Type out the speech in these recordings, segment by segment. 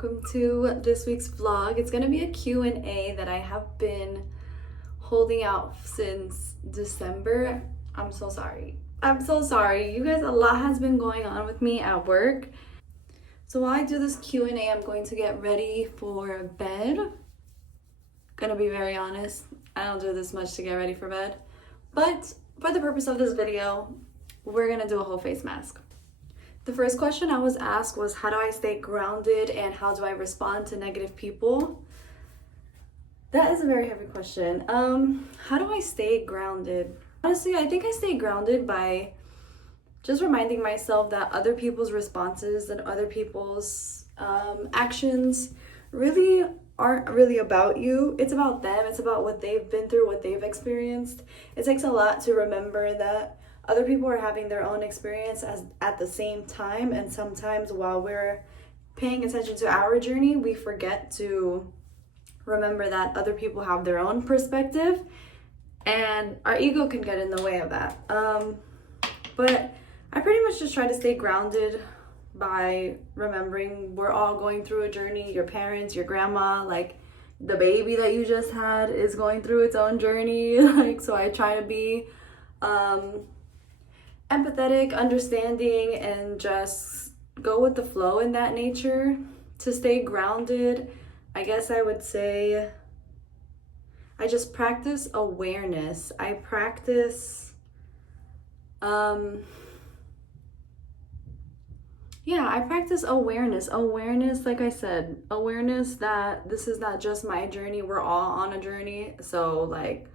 welcome to this week's vlog. It's gonna be a Q&A that I have been holding out since December. I'm so sorry. You guys, a lot has been going on with me at work. So while I do this Q&A, I'm going to get ready for bed. Gonna be very honest, I don't do this much to get ready for bed. But for the purpose of this video, we're gonna do a whole face mask. The first question I was asked was, how do I stay grounded and how do I respond to negative people? That is a very heavy question. How do I stay grounded? Honestly, I think I stay grounded by just reminding myself that other people's responses and other people's actions really aren't really about you. It's about them. It's about what they've been through, what they've experienced. It takes a lot to remember that other people are having their own experience at the same time, and sometimes while we're paying attention to our journey, we forget to remember that other people have their own perspective, and our ego can get in the way of that. But I pretty much just try to stay grounded by remembering we're all going through a journey. Your parents, your grandma, like the baby that you just had is going through its own journey. So I try to be empathetic, understanding, and just go with the flow in that nature. To stay grounded, I guess I would say I just practice awareness. I practice awareness, like I said, awareness that this is not just my journey, we're all on a journey. So like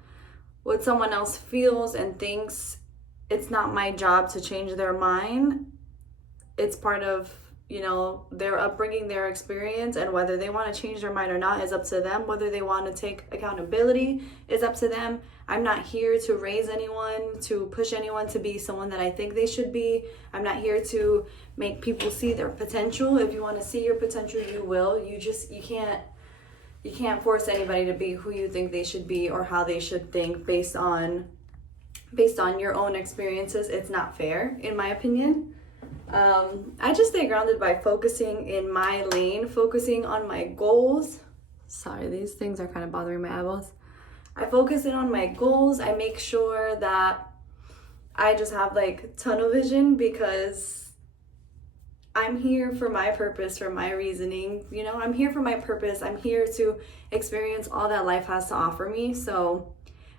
what someone else feels and thinks, it's not my job to change their mind. It's part of, their upbringing, their experience, and whether they want to change their mind or not is up to them. Whether they want to take accountability is up to them. I'm not here to raise anyone, to push anyone to be someone that I think they should be. I'm not here to make people see their potential. If you want to see your potential, you will. You can't force anybody to be who you think they should be or how they should think based on your own experiences. It's not fair, in my opinion. I just stay grounded by focusing in my lane, focusing on my goals. Sorry, these things are kind of bothering my eyeballs. I focus in on my goals. I make sure that I just have like tunnel vision, because I'm here for my purpose, for my reasoning. I'm here for my purpose. I'm here to experience all that life has to offer me. So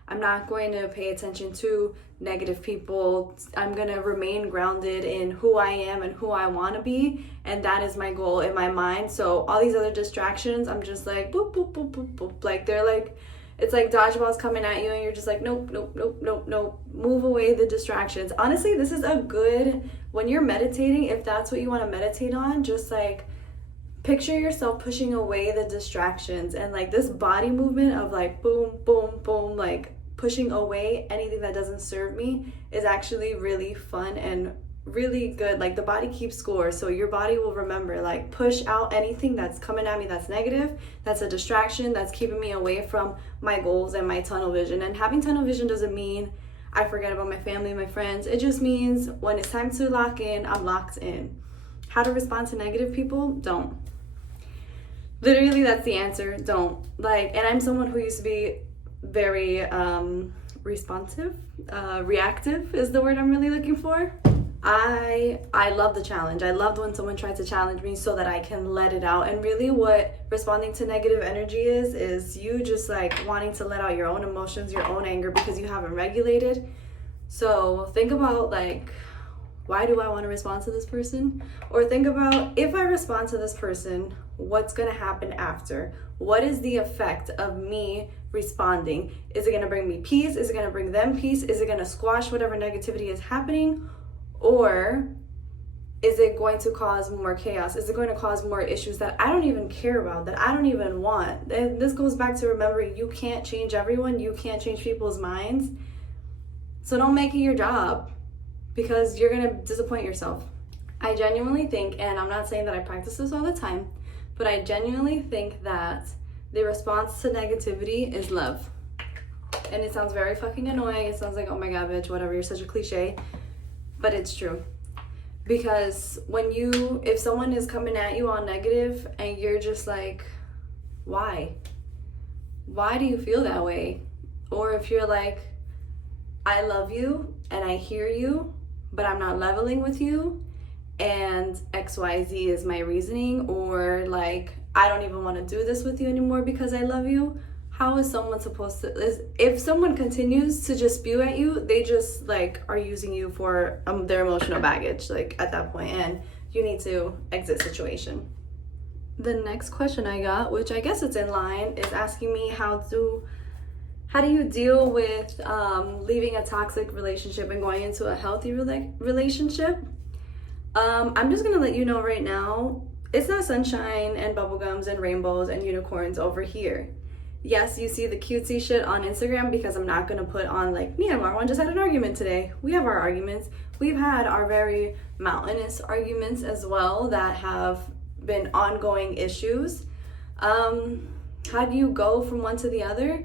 I'm not going to pay attention to negative people. I'm going to remain grounded in who I am and who I want to be. And that is my goal in my mind. So all these other distractions, I'm just like, boop, boop, boop, boop, boop. Like they're like, it's like dodgeballs coming at you and you're just like, nope, nope, nope, nope, nope. Move away the distractions. Honestly, this is a good, when you're meditating, if that's what you want to meditate on, just like picture yourself pushing away the distractions, and like this body movement of like boom, boom, boom, like pushing away anything that doesn't serve me is actually really fun and really good. Like the body keeps score, so your body will remember, like push out anything that's coming at me that's negative, that's a distraction, that's keeping me away from my goals and my tunnel vision. And having tunnel vision doesn't mean I forget about my family, my friends. It just means when it's time to lock in, I'm locked in. How to respond to negative people? Don't. Literally, that's the answer. Don't. And I'm someone who used to be very responsive. Reactive is the word I'm really looking for. I love the challenge. I loved when someone tried to challenge me so that I can let it out. And really what responding to negative energy is you just like wanting to let out your own emotions, your own anger, because you haven't regulated. So think about like, why do I want to respond to this person? Or think about, if I respond to this person, what's going to happen after? What is the effect of me responding? Is it going to bring me peace? Is it going to bring them peace? Is it going to squash whatever negativity is happening? Or is it going to cause more chaos? Is it going to cause more issues that I don't even care about, that I don't even want? And this goes back to remembering you can't change everyone. You can't change people's minds. So don't make it your job, because you're going to disappoint yourself. I genuinely think, and I'm not saying that I practice this all the time, but I genuinely think that the response to negativity is love. And it sounds very fucking annoying. It sounds like, oh my God, bitch, whatever, you're such a cliche. But it's true. Because if someone is coming at you all negative and you're just like, why? Why do you feel that way? Or if you're like, I love you and I hear you, but I'm not leveling with you, and XYZ is my reasoning, or like, I don't even want to do this with you anymore because I love you. How is someone supposed to, if someone continues to just spew at you, they just like are using you for their emotional baggage, like at that point, and you need to exit situation. The next question I got, which I guess it's in line, is asking me how do you deal with leaving a toxic relationship and going into a healthy relationship? I'm just gonna let you know right now, it's not sunshine and bubblegums and rainbows and unicorns over here. Yes, you see the cutesy shit on Instagram, because I'm not gonna put on like, me and Marwan just had an argument today. We have our arguments. We've had our very mountainous arguments as well that have been ongoing issues. How do you go from one to the other?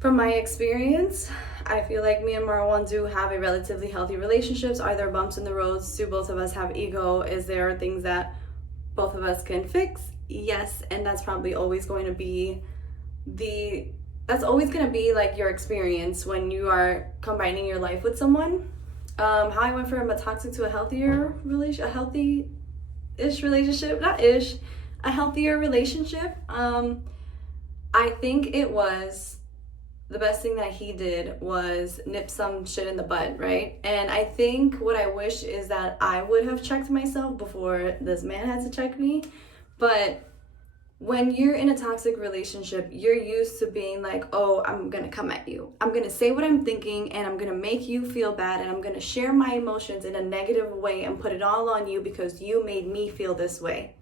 From my experience, I feel like me and Marwan do have a relatively healthy relationships. Are there bumps in the roads? Do both of us have ego? Is there things that both of us can fix? Yes, and that's probably always going to be like your experience when you are combining your life with someone. How I went from a toxic to a healthier relationship, a healthy-ish relationship, not ish, a healthier relationship. I think it was the best thing that he did was nip some shit in the bud, right? And I think what I wish is that I would have checked myself before this man had to check me. But when you're in a toxic relationship, you're used to being like, oh, I'm gonna come at you. I'm gonna say what I'm thinking, and I'm gonna make you feel bad, and I'm gonna share my emotions in a negative way and put it all on you because you made me feel this way.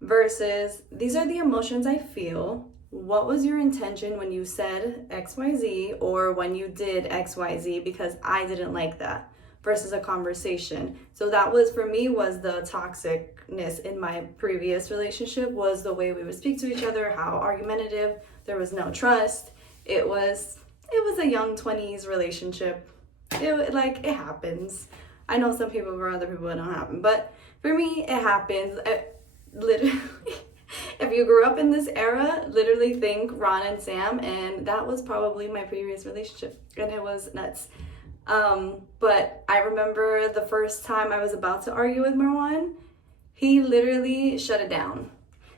Versus, these are the emotions I feel. What was your intention when you said XYZ or when you did XYZ, because I didn't like that, versus a conversation. So that was, for me, was the toxicness in my previous relationship, was the way we would speak to each other, how argumentative, there was no trust. It was a young 20s relationship. It happens. I know some people, for other people it don't happen, but for me it happens. Literally, if you grew up in this era, literally think Ron and Sam, and that was probably my previous relationship, and it was nuts. But I remember the first time I was about to argue with Marwan, he literally shut it down.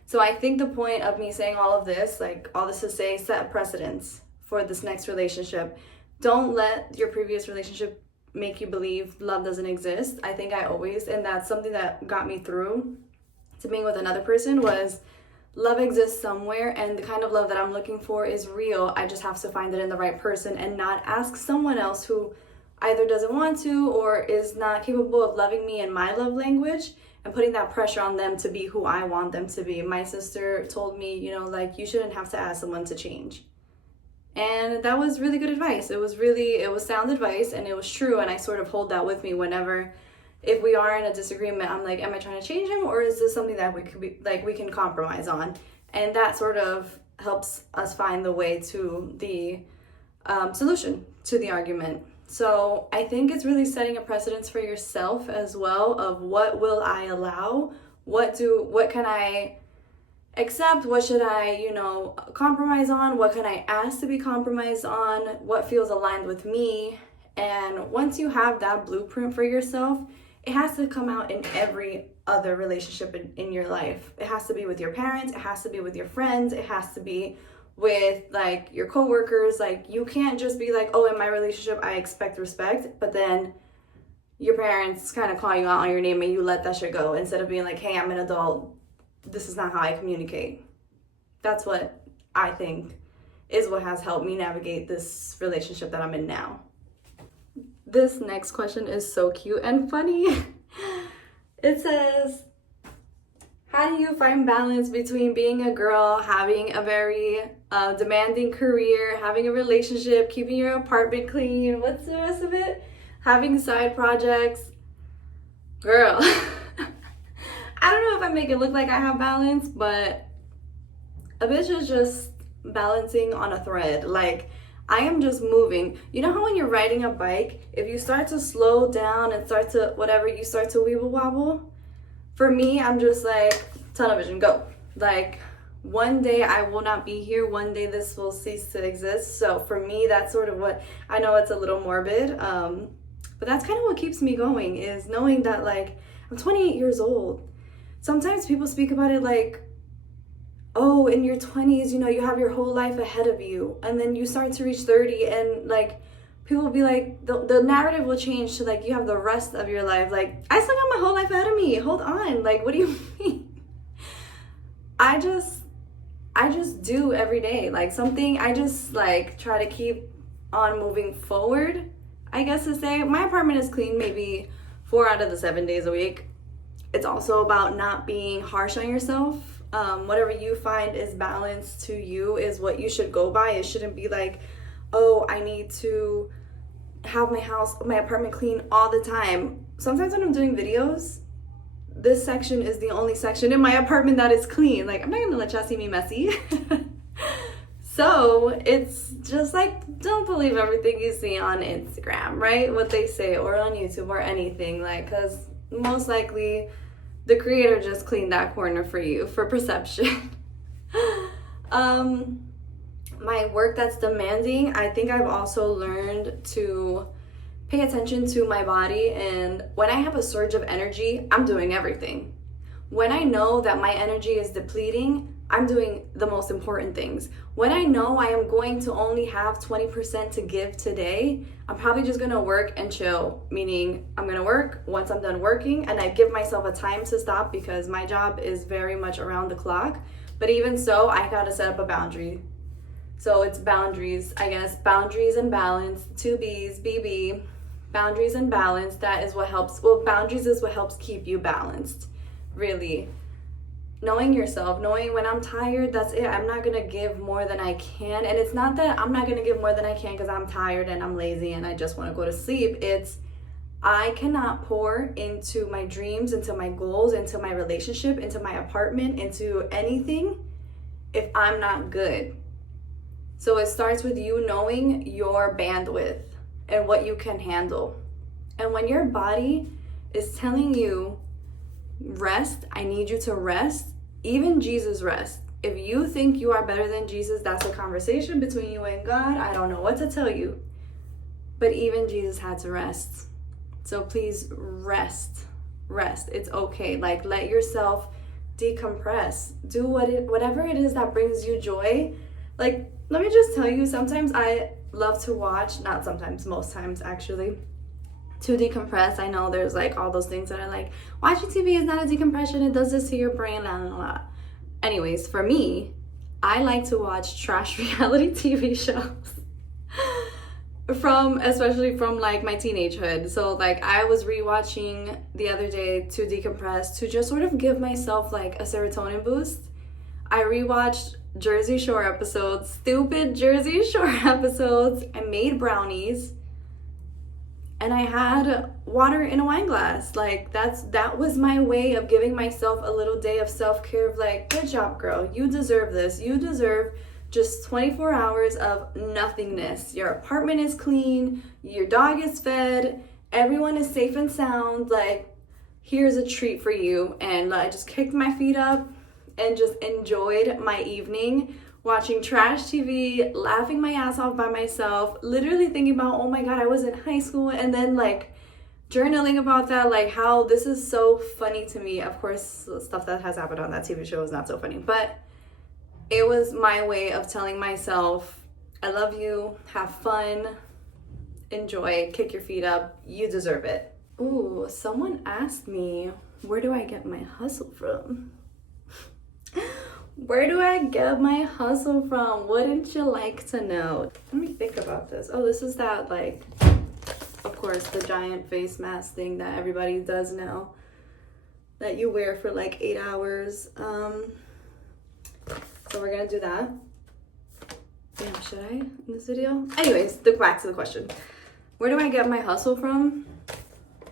So I think the point of me saying all of this, like all this to say, set a precedence for this next relationship. Don't let your previous relationship make you believe love doesn't exist. I think and that's something that got me through to being with another person, was love exists somewhere, and the kind of love that I'm looking for is real. I just have to find it in the right person and not ask someone else who either doesn't want to or is not capable of loving me in my love language, and putting that pressure on them to be who I want them to be. My sister told me, you shouldn't have to ask someone to change. And that was really good advice. It was sound advice, and it was true, and I sort of hold that with me whenever, if we are in a disagreement, I'm like, am I trying to change him, or is this something that we can compromise on? And that sort of helps us find the way to the solution to the argument. So I think it's really setting a precedence for yourself as well, of what will I allow, what can I accept, what should I, compromise on, what can I ask to be compromised on, what feels aligned with me. And once you have that blueprint for yourself, it has to come out in every other relationship in your life. It has to be with your parents, it has to be with your friends, it has to be with like your coworkers. Like, you can't just be like, oh, in my relationship I expect respect, but then your parents kind of call you out on your name and you let that shit go, instead of being like, hey, I'm an adult, this is not how I communicate. That's what I think is what has helped me navigate this relationship that I'm in now. This next question is so cute and funny. It says, how do you find balance between being a girl, having a very demanding career, having a relationship, keeping your apartment clean, what's the rest of it? Having side projects? Girl, I don't know if I make it look like I have balance, but a bitch is just balancing on a thread. Like, I am just moving. You know how when you're riding a bike, if you start to slow down and start to whatever, you start to weeble wobble? For me, I'm just like, tunnel vision, go. Like, one day I will not be here. One day this will cease to exist. So for me, that's sort of what, I know it's a little morbid, but that's kind of what keeps me going, is knowing that, like, I'm 28 years old. Sometimes people speak about it like, oh, in your 20s, you know, you have your whole life ahead of you. And then you start to reach 30 and like, people will be like, the narrative will change to like, you have the rest of your life. Like, I still got my whole life ahead of me. Hold on. Like, what do you mean? I just do every day. Like something, I just like try to keep on moving forward, I guess to say. My apartment is clean maybe 4 out of the 7 days a week. It's also about not being harsh on yourself. Whatever you find is balanced to you is what you should go by. It shouldn't be like, oh, I need to have my apartment clean all the time. Sometimes when I'm doing videos, this section is the only section in my apartment that is clean. Like, I'm not gonna let y'all see me messy. So it's just like, don't believe everything you see on Instagram, right? What they say, or on YouTube, or anything, like, because most likely the creator just cleaned that corner for you for perception. My work that's demanding, I think I've also learned to pay attention to my body, and when I have a surge of energy, I'm doing everything. When I know that my energy is depleting, I'm doing the most important things. When I know I am going to only have 20% to give today, I'm probably just gonna work and chill, meaning I'm gonna work once I'm done working, and I give myself a time to stop because my job is very much around the clock. But even so, I gotta set up a boundary. So it's boundaries, I guess, boundaries and balance, 2Bs, BB, boundaries and balance. That is what helps, well, boundaries is what helps keep you balanced, really. Knowing yourself, knowing when I'm tired, that's it. I'm not gonna give more than I can. And it's not that I'm not gonna give more than I can because I'm tired and I'm lazy and I just wanna go to sleep. It's, I cannot pour into my dreams, into my goals, into my relationship, into my apartment, into anything if I'm not good. So it starts with you knowing your bandwidth and what you can handle. And when your body is telling you, rest, I need you to rest, even Jesus rest. If you think you are better than Jesus, that's a conversation between you and God. I don't know what to tell you. But even Jesus had to rest. So please rest. Rest. It's okay. Like, let yourself decompress. Do whatever it is that brings you joy. Like, let me just tell you, sometimes I love to watch, not sometimes, most times actually, to decompress. I know there's like all those things that are like, watching TV is not a decompression, it does this to your brain, blah, blah, blah. Anyways, for me, I like to watch trash reality TV shows especially from like my teenagehood. So like I was rewatching the other day to decompress, to just sort of give myself like a serotonin boost. I rewatched Jersey Shore episodes, stupid Jersey Shore episodes. I made brownies and I had water in a wine glass. Like that was my way of giving myself a little day of self-care, of like, good job, girl. You deserve this. You deserve just 24 hours of nothingness. Your apartment is clean, your dog is fed, everyone is safe and sound. Like, here's a treat for you. And I just kicked my feet up and just enjoyed my evening watching trash TV, laughing my ass off by myself, literally thinking about, oh my God, I was in high school, and then like journaling about that, like how this is so funny to me. Of course, stuff that has happened on that TV show is not so funny, but it was my way of telling myself, I love you, have fun, enjoy, kick your feet up, you deserve it. Ooh, someone asked me, where do I get my hustle from? Where do I get my hustle from? Wouldn't you like to know? Let me think about this. Oh, this is that, like, of course, the giant face mask thing that everybody does now, that you wear for like 8 hours. So we're gonna do that. Damn, should I in this video? Anyways, back to the question. Where do I get my hustle from?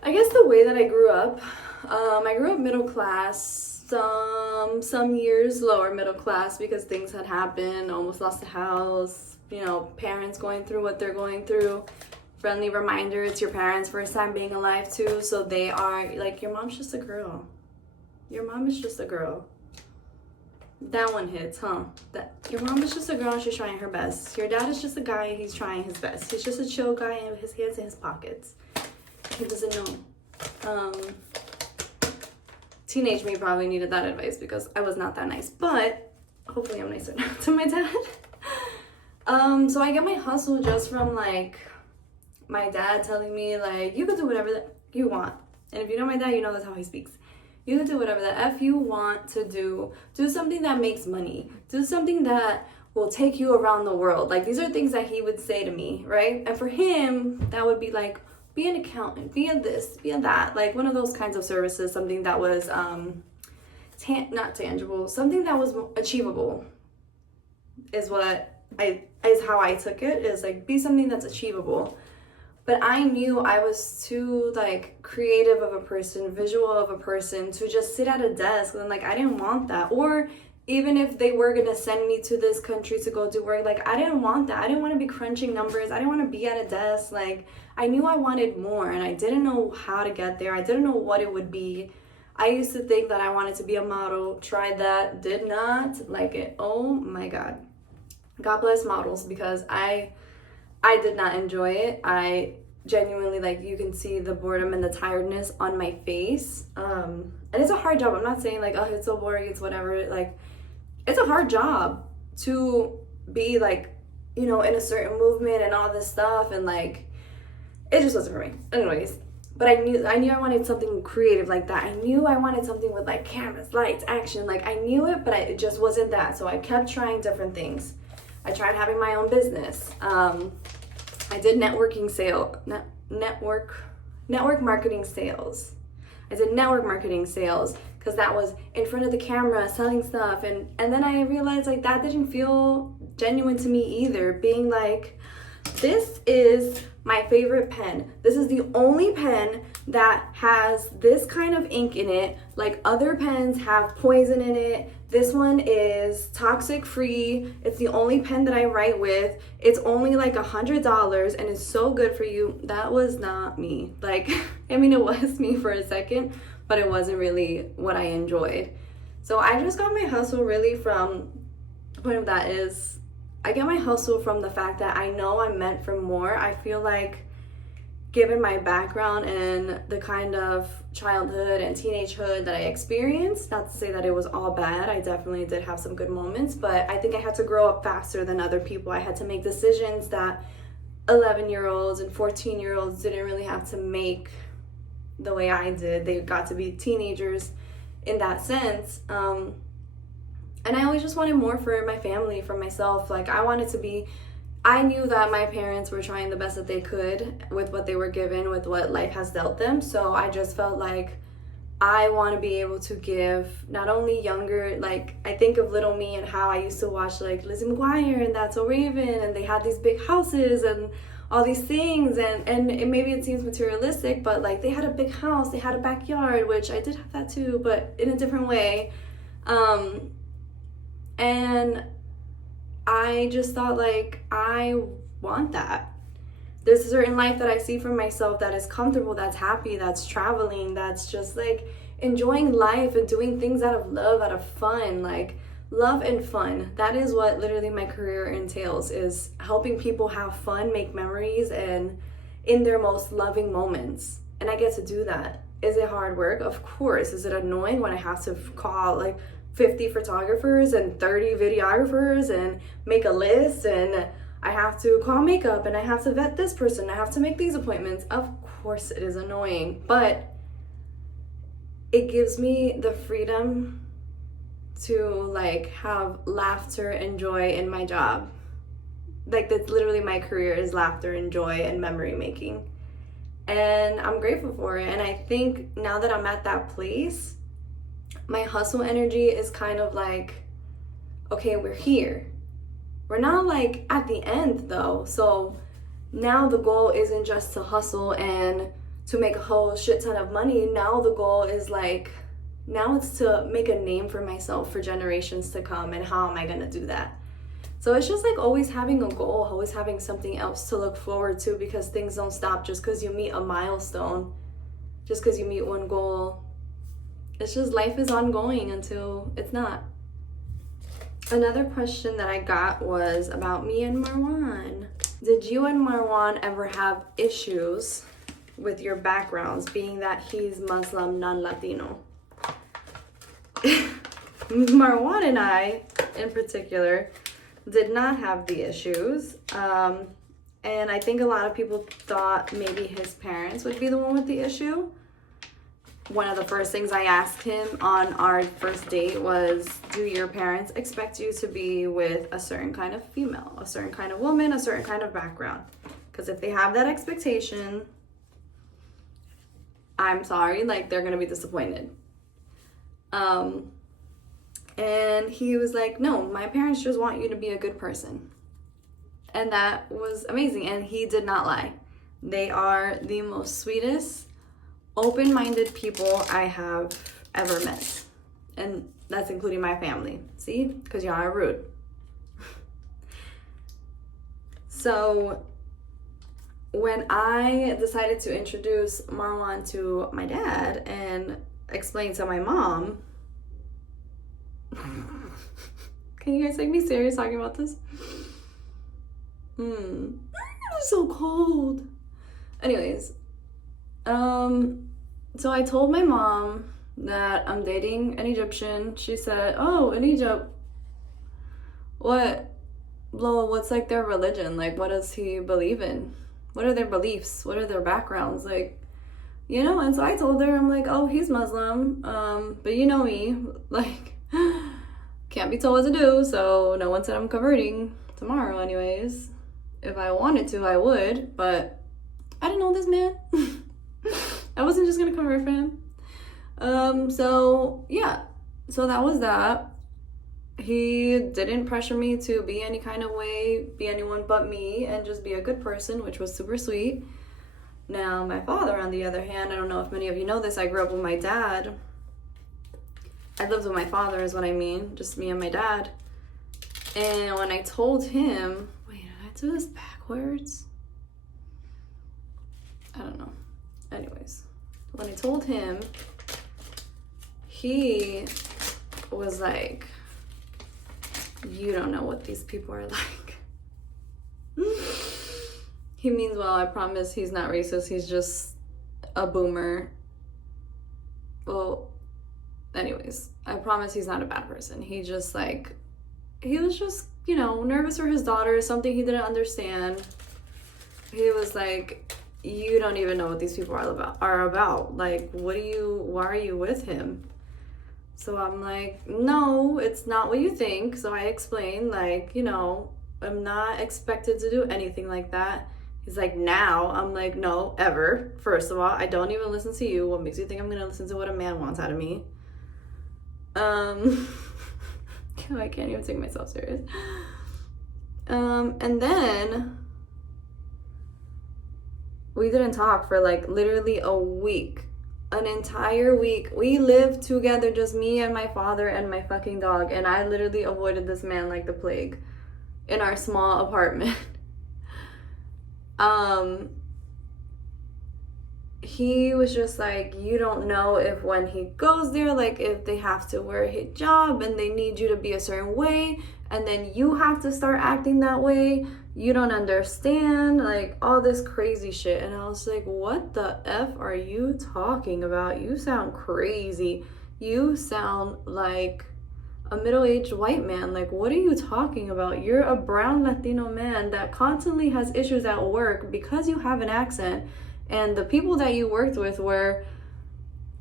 I guess the way that I grew up. I grew up middle class. Some years lower middle class because things had happened, almost lost a house, you know, parents going through what they're going through. Friendly reminder, it's your parents' first time being alive too, so they are like, your mom's just a girl. Your mom is just a girl. That one hits, huh? That your mom is just a girl and she's trying her best. Your dad is just a guy, he's trying his best. He's just a chill guy and his hands in his pockets. He doesn't know. Teenage me probably needed that advice because I was not that nice, but hopefully I'm nicer now to my dad. So I get my hustle just from like my dad telling me like, you can do whatever that you want. And if you know my dad, you know that's how he speaks. You can do whatever the F you want to do. Do something that makes money. Do something that will take you around the world. Like, these are things that he would say to me, right? And for him, that would be like, be an accountant, be a this, be a that. Like, one of those kinds of services, something that was not tangible, something that was achievable is how I took it, is like, be something that's achievable. But I knew I was too like creative of a person, visual of a person to just sit at a desk, and like I didn't want that. Or even if they were gonna send me to this country to go do work, like I didn't want that. I didn't want to be crunching numbers. I didn't want to be at a desk. Like, I knew I wanted more and I didn't know how to get there. I didn't know what it would be. I used to think that I wanted to be a model, tried that, did not like it. Oh my God. God bless models, because I did not enjoy it. I genuinely, like, you can see the boredom and the tiredness on my face. And it's a hard job. I'm not saying like, oh, it's so boring, it's whatever. Like, it's a hard job to be like, you know, in a certain movement and all this stuff. And like, it just wasn't for me. Anyways, but I knew I wanted something creative like that. I knew I wanted something with like cameras, lights, action. Like, I knew it, but it just wasn't that. So I kept trying different things. I tried having my own business. I did network marketing sales. I did network marketing sales because that was in front of the camera selling stuff. And then I realized like that didn't feel genuine to me either. Being like, this is my favorite pen. This is the only pen that has this kind of ink in it. Like, other pens have poison in it. This one is toxic free. It's the only pen that I write with. It's only like $100 and it's so good for you. That was not me. Like, I mean, it was me for a second, but it wasn't really what I enjoyed. So I just got my hustle really from, the point of that is, I get my hustle from the fact that I know I'm meant for more. I feel like, given my background and the kind of childhood and teenagehood that I experienced, not to say that it was all bad, I definitely did have some good moments, but I think I had to grow up faster than other people. I had to make decisions that 11-year-olds and 14-year-olds didn't really have to make the way I did. They got to be teenagers in that sense. And I always just wanted more for my family, for myself. Like, I knew that my parents were trying the best that they could with what they were given, with what life has dealt them. So I just felt like I want to be able to give not only younger, like, I think of little me and how I used to watch like Lizzie McGuire and That's So Raven, and they had these big houses and all these things, and maybe it seems materialistic, but like, they had a big house, they had a backyard, which I did have that too, but in a different way. And I just thought like, I want that. There's a certain life that I see for myself that is comfortable, that's happy, that's traveling, that's just like enjoying life and doing things out of love, out of fun, like love and fun. That is what literally my career entails, is helping people have fun, make memories, and in their most loving moments. And I get to do that. Is it hard work? Of course. Is it annoying when I have to call like 50 photographers and 30 videographers and make a list, and I have to call makeup and I have to vet this person, I have to make these appointments? Of course it is annoying, but it gives me the freedom to like have laughter and joy in my job. Like, that's literally my career, is laughter and joy and memory making. And I'm grateful for it. And I think now that I'm at that place, my hustle energy is kind of like, okay, we're here. We're not like at the end though. So now the goal isn't just to hustle and to make a whole shit ton of money. Now the goal is like, now it's to make a name for myself for generations to come. And how am I gonna do that? So it's just like always having a goal, always having something else to look forward to, because things don't stop just because you meet a milestone, just because you meet one goal. It's just life is ongoing until it's not. Another question that I got was about me and Marwan. Did you and Marwan ever have issues with your backgrounds, being that he's Muslim, non-Latino? Marwan and I, in particular, did not have the issues. And I think a lot of people thought maybe his parents would be the one with the issue. One of the first things I asked him on our first date was, do your parents expect you to be with a certain kind of female, a certain kind of woman, a certain kind of background? Because if they have that expectation, I'm sorry, like, they're gonna be disappointed. And he was like, no, my parents just want you to be a good person. And that was amazing. And he did not lie. They are the most sweetest, open-minded people I have ever met. And that's including my family. See? Because y'all are rude. So when I decided to introduce Marwan to my dad and explain to my mom, can you guys take me serious talking about this? I'm so cold. Anyways, so I told my mom that I'm dating an Egyptian. She said, oh, in Egypt, what's like their religion? Like, what does he believe in? What are their beliefs? What are their backgrounds? Like, you know, and so I told her, I'm like, oh, he's Muslim, but you know me, like, can't be told what to do, so no one said I'm converting tomorrow anyways. If I wanted to, I would, but I didn't know this man. I wasn't just gonna convert for him. So yeah, so that was that. He didn't pressure me to be any kind of way, be anyone but me, and just be a good person, which was super sweet. Now, my father, on the other hand, I don't know if many of you know this, I grew up with my dad. I lived with my father is what I mean, just me and my dad. And when I told him, wait, did I do this backwards? I don't know. Anyways, when I told him, he was like, you don't know what these people are like. He means well, I promise he's not racist, he's just a boomer. Well, anyways, I promise he's not a bad person. He was just, you know, nervous for his daughter, something he didn't understand. He was like, you don't even know what these people are about. Like, why are you with him? So I'm like, no, it's not what you think. So I explained, like, you know, I'm not expected to do anything like that. He's like, now? I'm like, no, ever. First of all, I don't even listen to you. What makes you think I'm gonna listen to what a man wants out of me? I can't even take myself serious. And then we didn't talk for like literally a week. An entire week. We lived together, just me and my father and my fucking dog, and I literally avoided this man like the plague in our small apartment. He was just like, you don't know if when he goes there, like if they have to wear a hijab and they need you to be a certain way, and then you have to start acting that way, you don't understand, like all this crazy shit. And I was like, what the F are you talking about? You sound crazy. You sound like a middle-aged white man. Like, what are you talking about? You're a brown Latino man that constantly has issues at work because you have an accent, and the people that you worked with were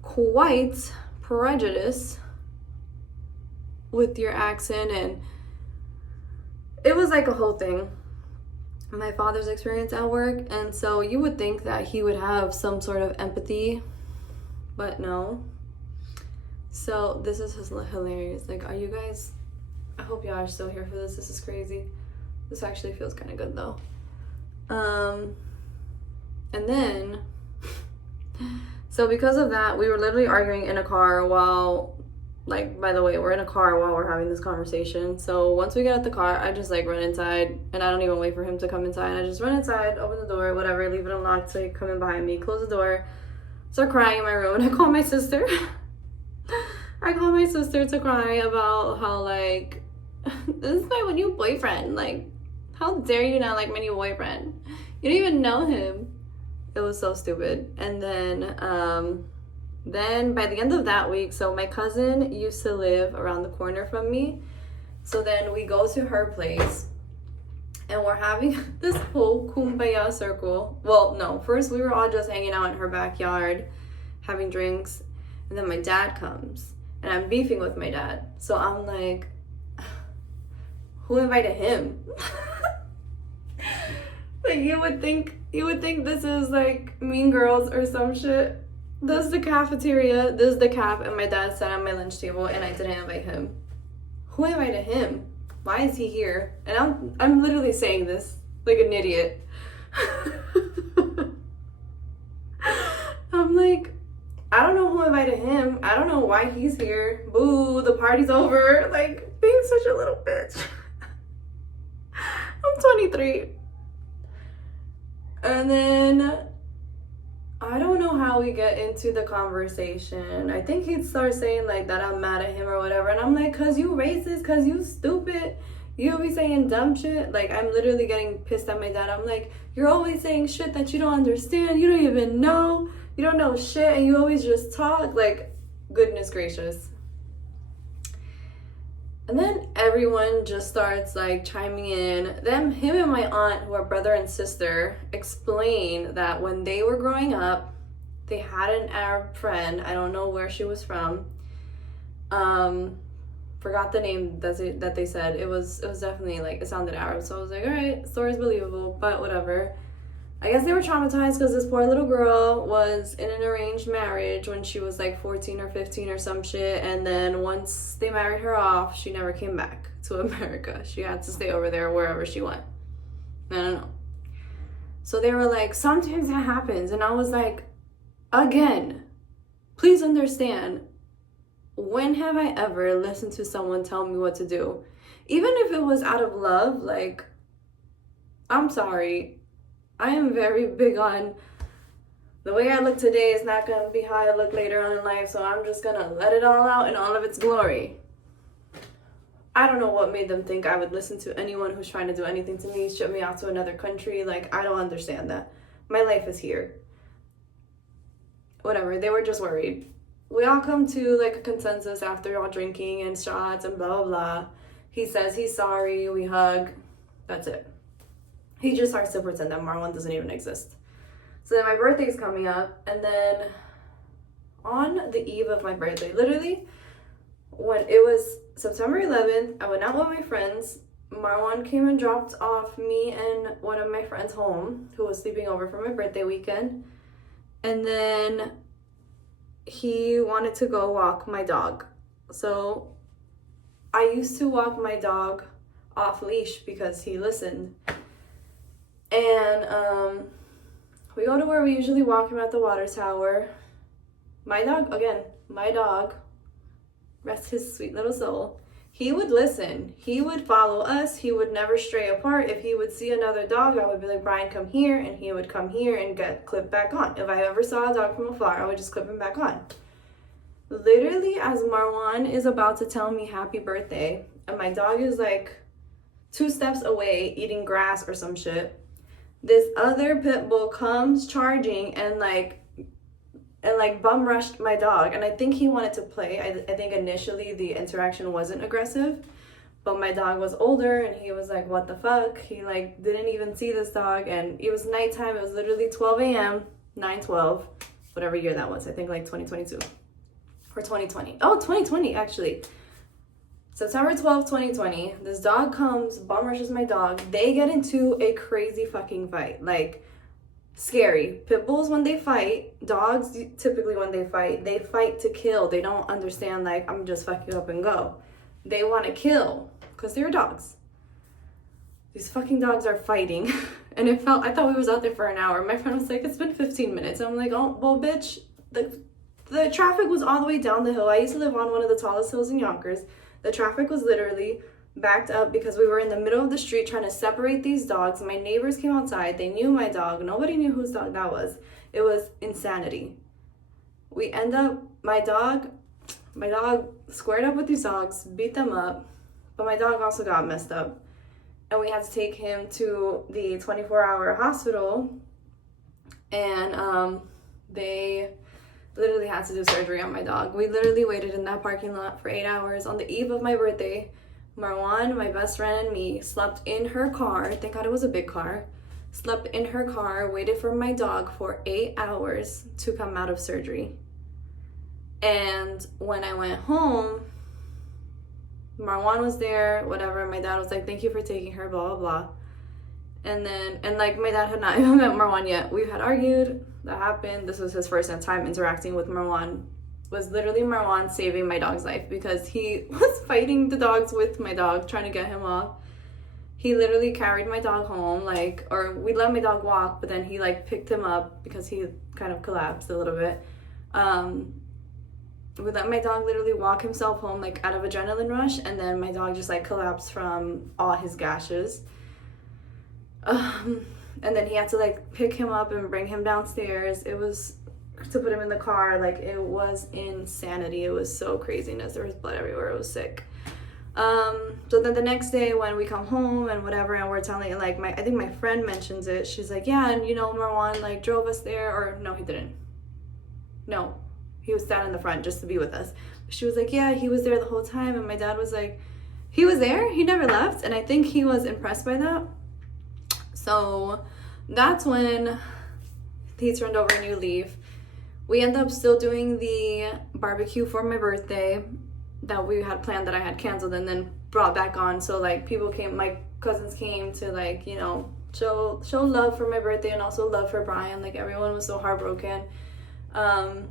quite prejudiced with your accent, and it was like a whole thing. My father's experience at work, and so you would think that he would have some sort of empathy, but no. So this is hilarious. Like, are you guys, I hope y'all are still here for this. This is crazy. This actually feels kind of good though. And then, so because of that, we were literally arguing in a car while like, by the way, we're in a car while we're having this conversation. So once we get out the car, I just like run inside, and I don't even wait for him to come inside. I just run inside, open the door, whatever, leave it unlocked so he come in behind me, close the door, start crying in my room, and I call my sister. I call my sister to cry about how, like, this is my new boyfriend. Like, how dare you not like my new boyfriend? You don't even know him. It was so stupid. And then by the end of that week, so my cousin used to live around the corner from me. So then we go to her place and we're having this whole kumbaya circle. Well, no, first we were all just hanging out in her backyard, having drinks. And then my dad comes and I'm beefing with my dad. So I'm like, who invited him? Like, you would think this is like Mean Girls or some shit. This is the cafeteria, this is the cap, and my dad sat at my lunch table and I didn't invite him. Who invited him? Why is he here? And I'm literally saying this like an idiot. I'm like, I don't know who invited him. I don't know why he's here. Boo, the party's over. Like, being such a little bitch. I'm 23. And then I don't know how we get into the conversation. I think he'd start saying like that I'm mad at him or whatever. And I'm like, cause you racist, cause you stupid. You be saying dumb shit. Like, I'm literally getting pissed at my dad. I'm like, you're always saying shit that you don't understand. You don't even know. You don't know shit and you always just talk. Like, goodness gracious. And then everyone just starts like chiming in. Then him and my aunt, who are brother and sister, explain that when they were growing up, they had an Arab friend. I don't know where she was from. Forgot the name that they said. It was definitely like, it sounded Arab. So I was like, all right, story's believable, but whatever. I guess they were traumatized because this poor little girl was in an arranged marriage when she was like 14 or 15 or some shit. And then once they married her off, she never came back to America. She had to stay over there wherever she went. I don't know. So they were like, sometimes that happens. And I was like, again, please understand, when have I ever listened to someone tell me what to do? Even if it was out of love, like, I'm sorry. I am very big on the way I look today is not going to be how I look later on in life, so I'm just going to let it all out in all of its glory. I don't know what made them think I would listen to anyone who's trying to do anything to me, ship me out to another country. Like, I don't understand that. My life is here. Whatever, they were just worried. We all come to like a consensus after all drinking and shots and blah, blah, blah. He says he's sorry, we hug, that's it. He just starts to pretend that Marwan doesn't even exist. So then my birthday's coming up, and then on the eve of my birthday, literally, when it was September 11th, I went out with my friends. Marwan came and dropped off me and one of my friends home, who was sleeping over for my birthday weekend. And then he wanted to go walk my dog. So I used to walk my dog off leash because he listened. And we go to where we usually walk him at the water tower. My dog, rest his sweet little soul, he would listen. He would follow us. He would never stray apart. If he would see another dog, I would be like, Brian, come here. And he would come here and get clipped back on. If I ever saw a dog from afar, I would just clip him back on. Literally, as Marwan is about to tell me happy birthday, and my dog is like 2 steps away eating grass or some shit, this other pit bull comes charging and bum rushed my dog. And I think he wanted to play. I think initially the interaction wasn't aggressive, but my dog was older and he was like, what the fuck? He like didn't even see this dog, and it was nighttime. It was literally 12 a.m., 9/12, whatever year that was. I think like 2022 or 2020. Oh, 2020 actually. September 12th, 2020, this dog comes, bum rushes my dog. They get into a crazy fucking fight. Like, scary. Pit bulls, when they fight, dogs, typically when they fight to kill. They don't understand, like, I'm just fuck you up and go. They want to kill, because they're dogs. These fucking dogs are fighting. And I thought we was out there for an hour. My friend was like, it's been 15 minutes. I'm like, oh, well, bitch, the traffic was all the way down the hill. I used to live on one of the tallest hills in Yonkers. The traffic was literally backed up because we were in the middle of the street trying to separate these dogs. My neighbors came outside. They knew my dog. Nobody knew whose dog that was. It was insanity. We end up, my dog squared up with these dogs, beat them up, but my dog also got messed up. And we had to take him to the 24-hour hospital, and they literally had to do surgery on my dog. We literally waited in that parking lot for 8 hours on the eve of my birthday. Marwan, my best friend, and me slept in her car. Thank God it was a big car. Slept in her car, waited for my dog for 8 hours to come out of surgery. And when I went home, Marwan was there, whatever. My dad was like, thank you for taking her, blah, blah, blah. And like, my dad had not even met Marwan yet. We had argued. That happened. This was his first time interacting with Marwan. Was literally Marwan saving my dog's life because he was fighting the dogs with my dog, trying to get him off. He literally carried my dog home, like, or we let my dog walk, but then he like picked him up because he kind of collapsed a little bit. We let my dog literally walk himself home, like out of adrenaline rush, and then my dog just like collapsed from all his gashes. And then he had to like pick him up and bring him downstairs. It was to put him in the car. Like, it was insanity. It was so craziness. There was blood everywhere. It was sick. So then the next day when we come home and whatever, and we're telling, like, I think my friend mentions it. She's like, yeah, and you know, Marwan like drove us there, or no, he didn't. No, he was sat in the front just to be with us. She was like, yeah, he was there the whole time. And my dad was like, he was there, he never left. And I think he was impressed by that. So that's when he turned over a new leaf. We ended up still doing the barbecue for my birthday that we had planned, that I had canceled and then brought back on. So like, people came, my cousins came to, like, you know, show love for my birthday and also love for Brian. Like, everyone was so heartbroken. And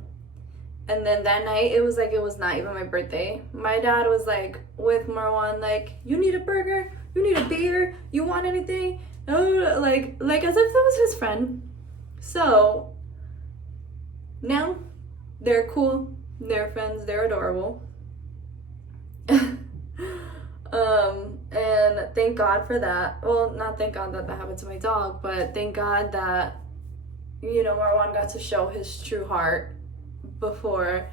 then that night, it was like, it was not even my birthday. My dad was like with Marwan, like, you need a burger, you need a beer, you want anything? Oh, like as if that was his friend. So now they're cool, they're friends, they're adorable. And thank God for that. Well, not thank God that happened to my dog, but thank God that, you know, Marwan got to show his true heart before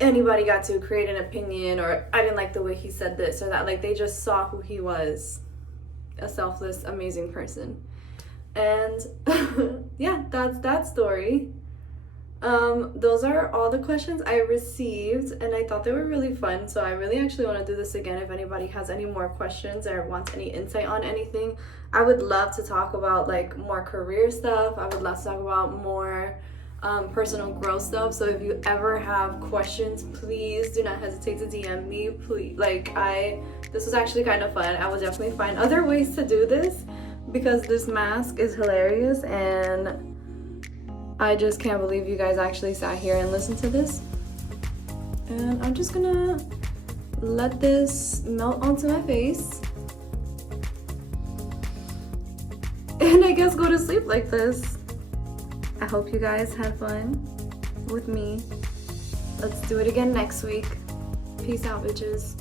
anybody got to create an opinion, or I didn't like the way he said this or that. Like, they just saw who he was, a selfless, amazing person. And yeah, that's that story. Those are all the questions I received, and I thought they were really fun, so I really actually want to do this again. If anybody has any more questions or wants any insight on anything, I would love to talk about like more career stuff. I would love to talk about more personal growth stuff. So if you ever have questions, please do not hesitate to DM me, please. Like, this was actually kind of fun. I will definitely find other ways to do this because this mask is hilarious, and I just can't believe you guys actually sat here and listened to this. And I'm just gonna let this melt onto my face and I guess go to sleep like this. I hope you guys had fun with me. Let's do it again next week. Peace out, bitches.